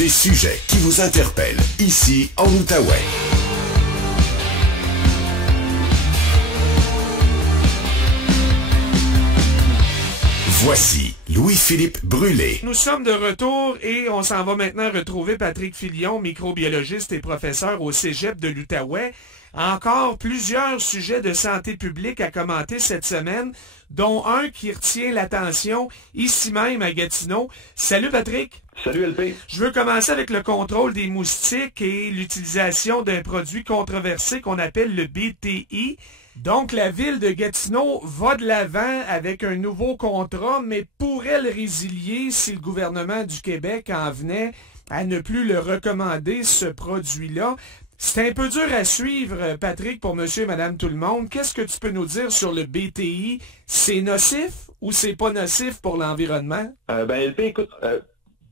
Des sujets qui vous interpellent ici en Outaouais. Voici Louis-Philippe Brûlé. Nous sommes de retour et on s'en va maintenant retrouver Patrick Filion, microbiologiste et professeur au Cégep de l'Outaouais. Encore plusieurs sujets de santé publique à commenter cette semaine, dont un qui retient l'attention ici même à Gatineau. Salut Patrick! Salut LP! Je veux commencer avec le contrôle des moustiques et l'utilisation d'un produit controversé qu'on appelle le BTI. Donc, la ville de Gatineau va de l'avant avec un nouveau contrat, mais pourrait le résilier si le gouvernement du Québec en venait à ne plus le recommander, ce produit-là. C'est un peu dur à suivre, Patrick, pour monsieur et madame tout le monde. Qu'est-ce que tu peux nous dire sur le BTI? C'est nocif ou c'est pas nocif pour l'environnement? LP, écoute,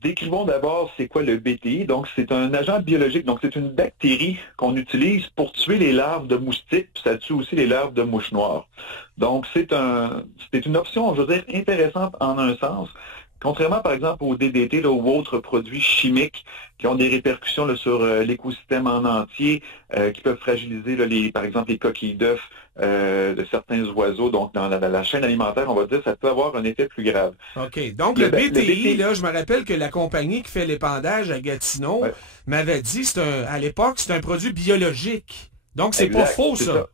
décrivons d'abord c'est quoi le BTI. Donc, c'est un agent biologique. Donc, c'est une bactérie qu'on utilise pour tuer les larves de moustiques, puis ça tue aussi les larves de mouches noires. Donc, c'est une option, je veux dire, intéressante en un sens. Contrairement, par exemple, au DDT là, ou autres produits chimiques qui ont des répercussions là, sur l'écosystème en entier, qui peuvent fragiliser, là, par exemple, les coquilles d'œufs de certains oiseaux. Donc, dans la chaîne alimentaire, on va dire, ça peut avoir un effet plus grave. OK. Donc, le BTI, là, je me rappelle que la compagnie qui fait l'épandage à Gatineau m'avait dit, à l'époque, c'est un produit biologique. Donc, c'est pas faux, ça.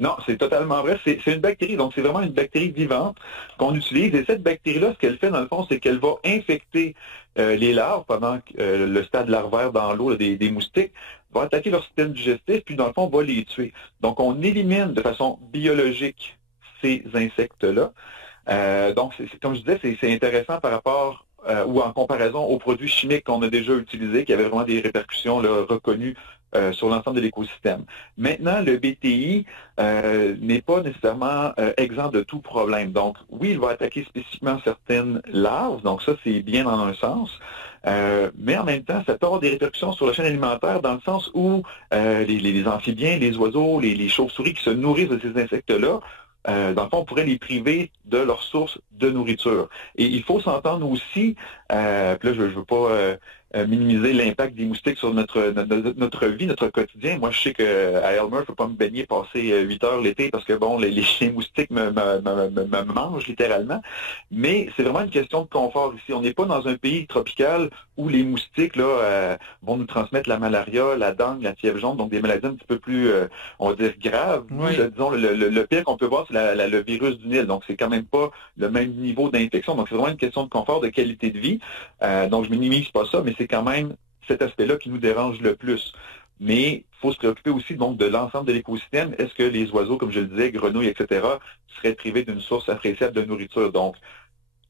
Non, c'est totalement vrai. C'est une bactérie, donc c'est vraiment une bactérie vivante qu'on utilise. Et cette bactérie-là, ce qu'elle fait dans le fond, c'est qu'elle va infecter les larves pendant le stade larvaire dans l'eau des moustiques, va attaquer leur système digestif, puis dans le fond, va les tuer. Donc, on élimine de façon biologique ces insectes-là. Donc, comme je disais, c'est intéressant par rapport ou en comparaison aux produits chimiques qu'on a déjà utilisés, qui avaient vraiment des répercussions là, reconnues sur l'ensemble de l'écosystème. Maintenant, le BTI n'est pas nécessairement exempt de tout problème. Donc, oui, il va attaquer spécifiquement certaines larves, donc ça, c'est bien dans un sens. Mais en même temps, ça peut avoir des répercussions sur la chaîne alimentaire dans le sens où les amphibiens, les oiseaux, les chauves-souris qui se nourrissent de ces insectes-là, dans le fond, on pourrait les priver de leur source de nourriture. Et il faut s'entendre aussi, puis là, je ne veux pas minimiser l'impact des moustiques sur notre vie, notre quotidien. Moi, je sais qu'à Elmer, je ne peux pas me baigner passer 8 heures l'été parce que, bon, les moustiques me mangent littéralement. Mais c'est vraiment une question de confort ici. On n'est pas dans un pays tropical où les moustiques là vont nous transmettre la malaria, la dengue, la fièvre jaune, donc des maladies un petit peu plus, on va dire, graves. Oui. Disons, le pire qu'on peut voir, c'est le virus du Nil. Donc, c'est quand même pas le même niveau d'infection. Donc, c'est vraiment une question de confort, de qualité de vie. Donc, je minimise pas ça, mais c'est quand même cet aspect-là qui nous dérange le plus. Mais il faut se préoccuper aussi donc de l'ensemble de l'écosystème. Est-ce que les oiseaux, comme je le disais, grenouilles, etc., seraient privés d'une source appréciable de nourriture? Donc,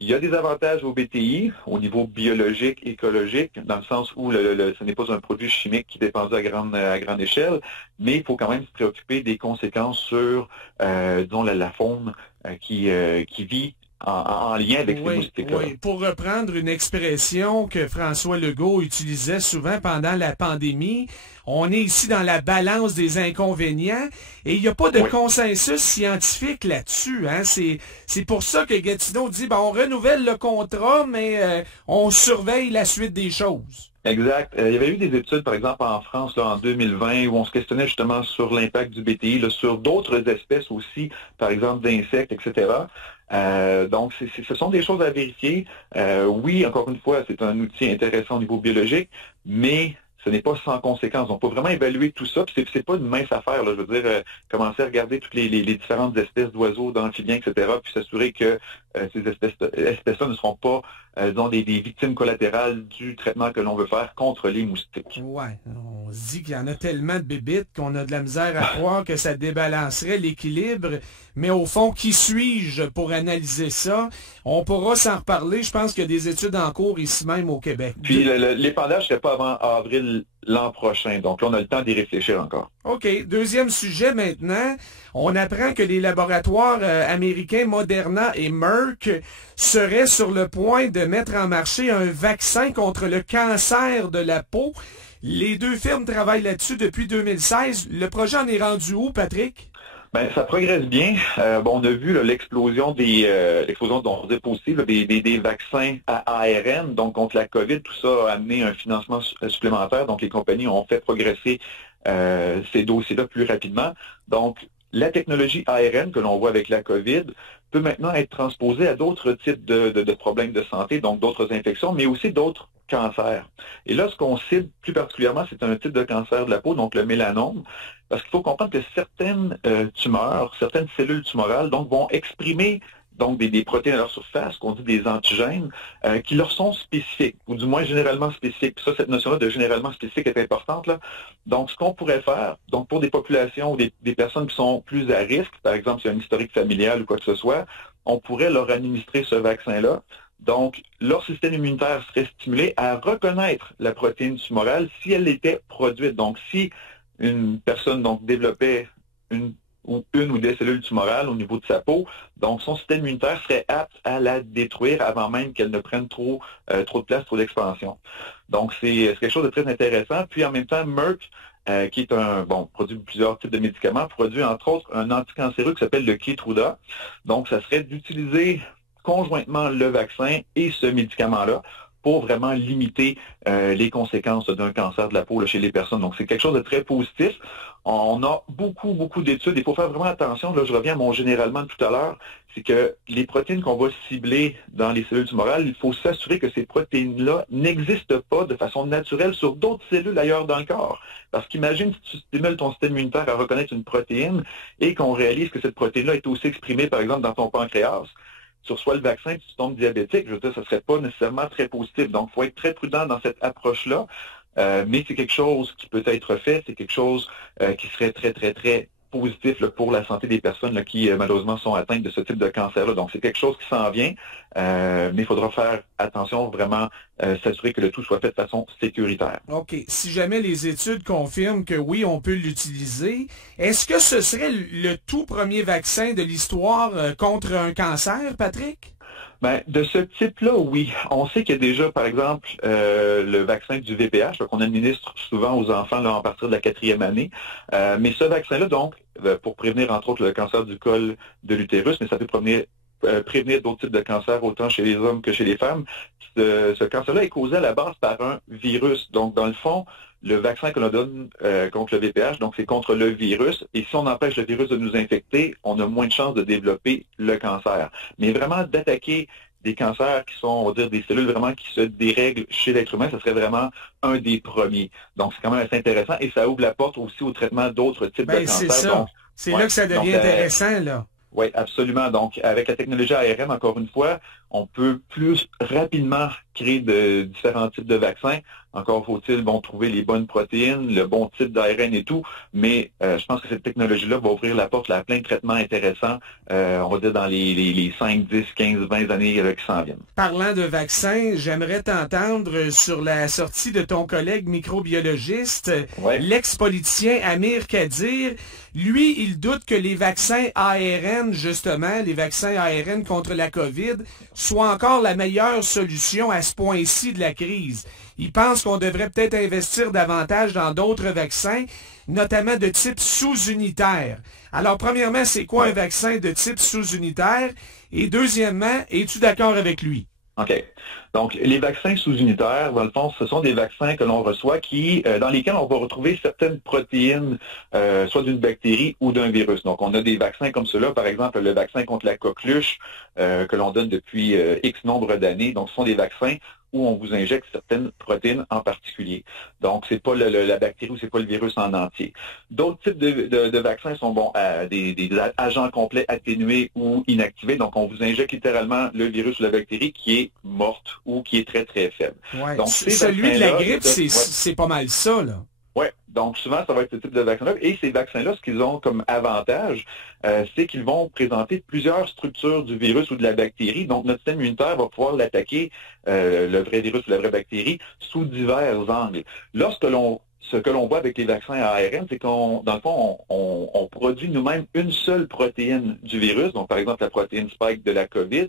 il y a des avantages au BTI, au niveau biologique, écologique, dans le sens où ce n'est pas un produit chimique qui dépend à grande échelle, mais il faut quand même se préoccuper des conséquences sur, disons, la faune qui vit en lien avec ces moustiques-là. Oui, pour reprendre une expression que François Legault utilisait souvent pendant la pandémie, on est ici dans la balance des inconvénients et il n'y a pas de consensus scientifique là-dessus. Hein? C'est pour ça que Gatineau dit on renouvelle le contrat, mais on surveille la suite des choses. Exact. Il y avait eu des études, par exemple, en France, là, en 2020, où on se questionnait justement sur l'impact du BTI, là, sur d'autres espèces aussi, par exemple d'insectes, etc. Donc, ce sont des choses à vérifier. Oui, encore une fois, c'est un outil intéressant au niveau biologique, mais ce n'est pas sans conséquence. On peut vraiment évaluer tout ça. C'est pas une mince affaire. Là. Je veux dire, commencer à regarder toutes les différentes espèces d'oiseaux, d'amphibiens, etc., puis s'assurer que ces espèces-là ne seront pas, disons, des victimes collatérales du traitement que l'on veut faire contre les moustiques. Ouais, on se dit qu'il y en a tellement de bébites qu'on a de la misère à croire que ça débalancerait l'équilibre. Mais au fond, qui suis-je pour analyser ça? On pourra s'en reparler. Je pense qu'il y a des études en cours ici même au Québec. Puis l'épandage ne serait pas avant avril l'an prochain. Donc là, on a le temps d'y réfléchir encore. OK. Deuxième sujet maintenant. On apprend que les laboratoires américains Moderna et Merck seraient sur le point de mettre en marché un vaccin contre le cancer de la peau. Les deux firmes travaillent là-dessus depuis 2016. Le projet en est rendu où, Patrick? Ben, ça progresse bien. On a vu l'explosion l'explosion dont on disait aussi, des vaccins à ARN, donc contre la COVID. Tout ça a amené un financement supplémentaire. Donc, les compagnies ont fait progresser ces dossiers-là plus rapidement. Donc, la technologie ARN que l'on voit avec la COVID peut maintenant être transposée à d'autres types de problèmes de santé, donc d'autres infections, mais aussi d'autres cancers. Et là, ce qu'on cible plus particulièrement, c'est un type de cancer de la peau, donc le mélanome, parce qu'il faut comprendre que certaines tumeurs, certaines cellules tumorales, donc, vont exprimer donc des protéines à leur surface, qu'on dit des antigènes, qui leur sont spécifiques, ou du moins généralement spécifiques. Puis ça, cette notion-là de généralement spécifique est importante, là. Donc, ce qu'on pourrait faire, donc pour des populations ou des personnes qui sont plus à risque, par exemple, s'il y a un historique familial ou quoi que ce soit, on pourrait leur administrer ce vaccin-là. Donc, leur système immunitaire serait stimulé à reconnaître la protéine tumorale si elle était produite. Donc, si une personne donc développait une ou des cellules tumorales au niveau de sa peau, donc son système immunitaire serait apte à la détruire avant même qu'elle ne prenne trop de place, trop d'expansion. Donc, c'est quelque chose de très intéressant. Puis, en même temps, Merck, qui est produit plusieurs types de médicaments, produit entre autres un anticancéreux qui s'appelle le Keytruda. Donc, ça serait d'utiliser conjointement le vaccin et ce médicament-là pour vraiment limiter les conséquences d'un cancer de la peau là, chez les personnes. Donc, c'est quelque chose de très positif. On a beaucoup d'études. Il faut faire vraiment attention. Là, je reviens à mon généralement de tout à l'heure. C'est que les protéines qu'on va cibler dans les cellules tumorales, il faut s'assurer que ces protéines-là n'existent pas de façon naturelle sur d'autres cellules ailleurs dans le corps. Parce qu'imagine si tu stimules ton système immunitaire à reconnaître une protéine et qu'on réalise que cette protéine-là est aussi exprimée, par exemple, dans ton pancréas. Si tu reçois le vaccin et tu tombes diabétique, je veux dire, ça ne serait pas nécessairement très positif. Donc, il faut être très prudent dans cette approche-là. Mais c'est quelque chose qui peut être fait, c'est quelque chose qui serait très positif là, pour la santé des personnes là, qui malheureusement sont atteintes de ce type de cancer-là. Donc c'est quelque chose qui s'en vient, mais il faudra faire attention, vraiment s'assurer que le tout soit fait de façon sécuritaire. OK. Si jamais les études confirment que oui, on peut l'utiliser, est-ce que ce serait le tout premier vaccin de l'histoire contre un cancer, Patrick? Ben, de ce type-là, oui. On sait qu'il y a déjà, par exemple, le vaccin du VPH, qu'on administre souvent aux enfants là, à partir de la 4e année. Mais ce vaccin-là, donc, pour prévenir, entre autres, le cancer du col de l'utérus, mais ça peut prévenir d'autres types de cancers, autant chez les hommes que chez les femmes. Ce cancer-là est causé à la base par un virus. Donc, dans le fond, le vaccin que l'on donne contre le VPH, donc c'est contre le virus. Et si on empêche le virus de nous infecter, on a moins de chances de développer le cancer. Mais vraiment, d'attaquer des cancers qui sont, on va dire, des cellules vraiment qui se dérèglent chez l'être humain, ça serait vraiment un des premiers. Donc, c'est quand même assez intéressant et ça ouvre la porte aussi au traitement d'autres types de cancers. C'est ça. C'est là que ça devient intéressant, là. Oui, absolument. Donc, avec la technologie ARN, encore une fois, on peut plus rapidement créer de différents types de vaccins. Encore faut-il trouver les bonnes protéines, le bon type d'ARN et tout, mais je pense que cette technologie-là va ouvrir la porte à plein de traitements intéressants, on va dire dans les 5, 10, 15, 20 années qui s'en viennent. Parlant de vaccins, j'aimerais t'entendre sur la sortie de ton collègue microbiologiste, l'ex-politicien Amir Kadir. Lui, il doute que les vaccins ARN, justement, les vaccins ARN contre la COVID, soient encore la meilleure solution à ce point-ci de la crise. Il pense qu'on devrait peut-être investir davantage dans d'autres vaccins, notamment de type sous-unitaire. Alors, premièrement, c'est quoi un vaccin de type sous-unitaire? Et deuxièmement, es-tu d'accord avec lui? OK. Donc, les vaccins sous-unitaires, dans le fond, ce sont des vaccins que l'on reçoit dans lesquels on va retrouver certaines protéines, soit d'une bactérie ou d'un virus. Donc, on a des vaccins comme ceux-là, par exemple, le vaccin contre la coqueluche que l'on donne depuis X nombre d'années. Donc, ce sont des vaccins où on vous injecte certaines protéines en particulier. Donc, c'est pas la bactérie ou c'est pas le virus en entier. D'autres types de vaccins sont des agents complets atténués ou inactivés. Donc, on vous injecte littéralement le virus ou la bactérie qui est morte ou qui est très faible. Ouais. Donc, celui de la grippe, c'est pas mal ça, là. Oui, donc souvent, ça va être ce type de vaccin-là. Et ces vaccins-là, ce qu'ils ont comme avantage, c'est qu'ils vont présenter plusieurs structures du virus ou de la bactérie. Donc, notre système immunitaire va pouvoir l'attaquer, le vrai virus ou la vraie bactérie, sous divers angles. Ce que l'on voit avec les vaccins ARN, c'est dans le fond, on produit nous-mêmes une seule protéine du virus, donc par exemple la protéine spike de la COVID.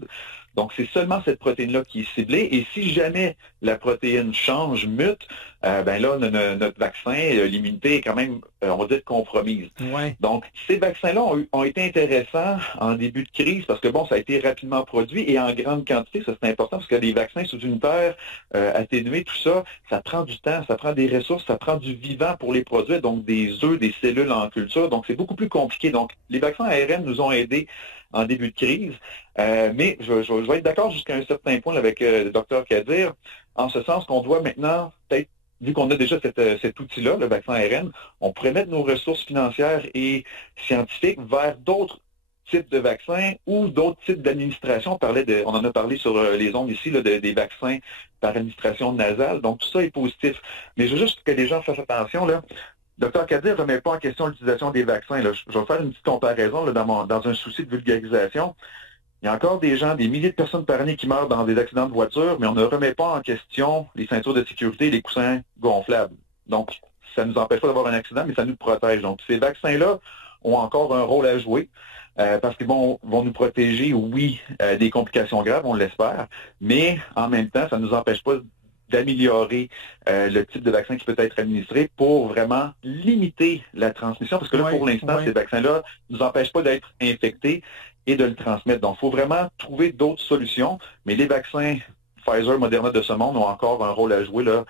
Donc, c'est seulement cette protéine-là qui est ciblée. Et si jamais la protéine change, mute, là, notre vaccin, l'immunité est quand même on va dire, compromise. Ouais. Donc, ces vaccins-là ont été intéressants en début de crise parce que, bon, ça a été rapidement produit et en grande quantité. Ça, c'est important parce que les vaccins sous-unitaires, atténués, tout ça, ça prend du temps, ça prend des ressources, ça prend du vivant pour les produire, donc des œufs, des cellules en culture. Donc, c'est beaucoup plus compliqué. Donc, les vaccins ARN nous ont aidés en début de crise. Mais je vais être d'accord jusqu'à un certain point là, avec le docteur Kadir, en ce sens qu'on doit maintenant, peut-être, vu qu'on a déjà cet outil-là, le vaccin ARN, on pourrait mettre nos ressources financières et scientifiques vers d'autres types de vaccins ou d'autres types d'administration. On en a parlé sur les ondes ici, là, des vaccins par administration nasale. Donc, tout ça est positif. Mais je veux juste que les gens fassent attention, là. Dr Kadir ne remet pas en question l'utilisation des vaccins. Là. Je vais faire une petite comparaison là, dans un souci de vulgarisation. Il y a encore des gens, des milliers de personnes par année qui meurent dans des accidents de voiture, mais on ne remet pas en question les ceintures de sécurité et les coussins gonflables. Donc, ça ne nous empêche pas d'avoir un accident, mais ça nous protège. Donc, ces vaccins-là ont encore un rôle à jouer parce qu'ils vont nous protéger, oui, des complications graves, on l'espère, mais en même temps, ça ne nous empêche pas d'améliorer le type de vaccin qui peut être administré pour vraiment limiter la transmission, parce que là, pour l'instant, ces vaccins-là ne nous empêchent pas d'être infectés et de le transmettre. Donc, il faut vraiment trouver d'autres solutions, mais les vaccins Pfizer, Moderna de ce monde ont encore un rôle à jouer là,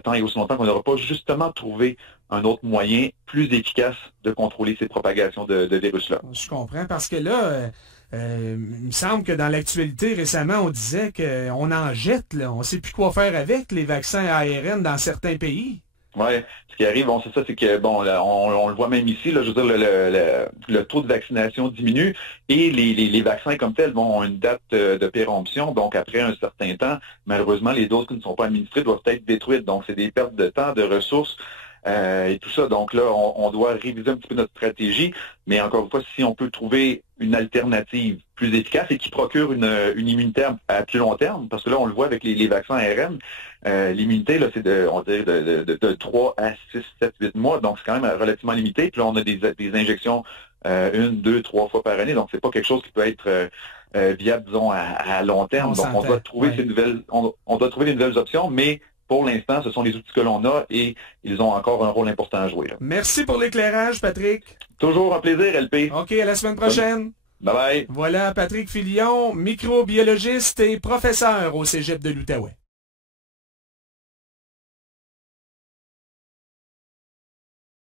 tant et aussi longtemps qu'on n'aura pas justement trouvé un autre moyen plus efficace de contrôler ces propagations de virus-là. Je comprends, parce que là, il me semble que dans l'actualité récemment, on disait qu'on en jette, là. On ne sait plus quoi faire avec les vaccins ARN dans certains pays. Oui, ce qui arrive, bon, c'est ça, c'est que, bon, là, on le voit même ici, là, je veux dire, le taux de vaccination diminue et les vaccins comme tels ont une date de péremption, donc après un certain temps, malheureusement, les doses qui ne sont pas administrées doivent être détruites, donc c'est des pertes de temps, de ressources et tout ça. Donc là, on doit réviser un petit peu notre stratégie, mais encore une fois, si on peut trouver une alternative plus efficace et qui procure une immunité à plus long terme, parce que là, on le voit avec les vaccins ARN, l'immunité, là, c'est de 3 à 6, 7, 8 mois, donc c'est quand même relativement limité. Puis là, on a des injections 1, 2, 3 fois par année, donc c'est pas quelque chose qui peut être viable, disons, à long terme. Donc on doit trouver on doit trouver des nouvelles options, mais pour l'instant, ce sont les outils que l'on a et ils ont encore un rôle important à jouer. Là. Merci pour l'éclairage, Patrick. Toujours un plaisir, LP. OK, à la semaine prochaine. Bye bye. Voilà Patrick Filion, microbiologiste et professeur au Cégep de l'Outaouais.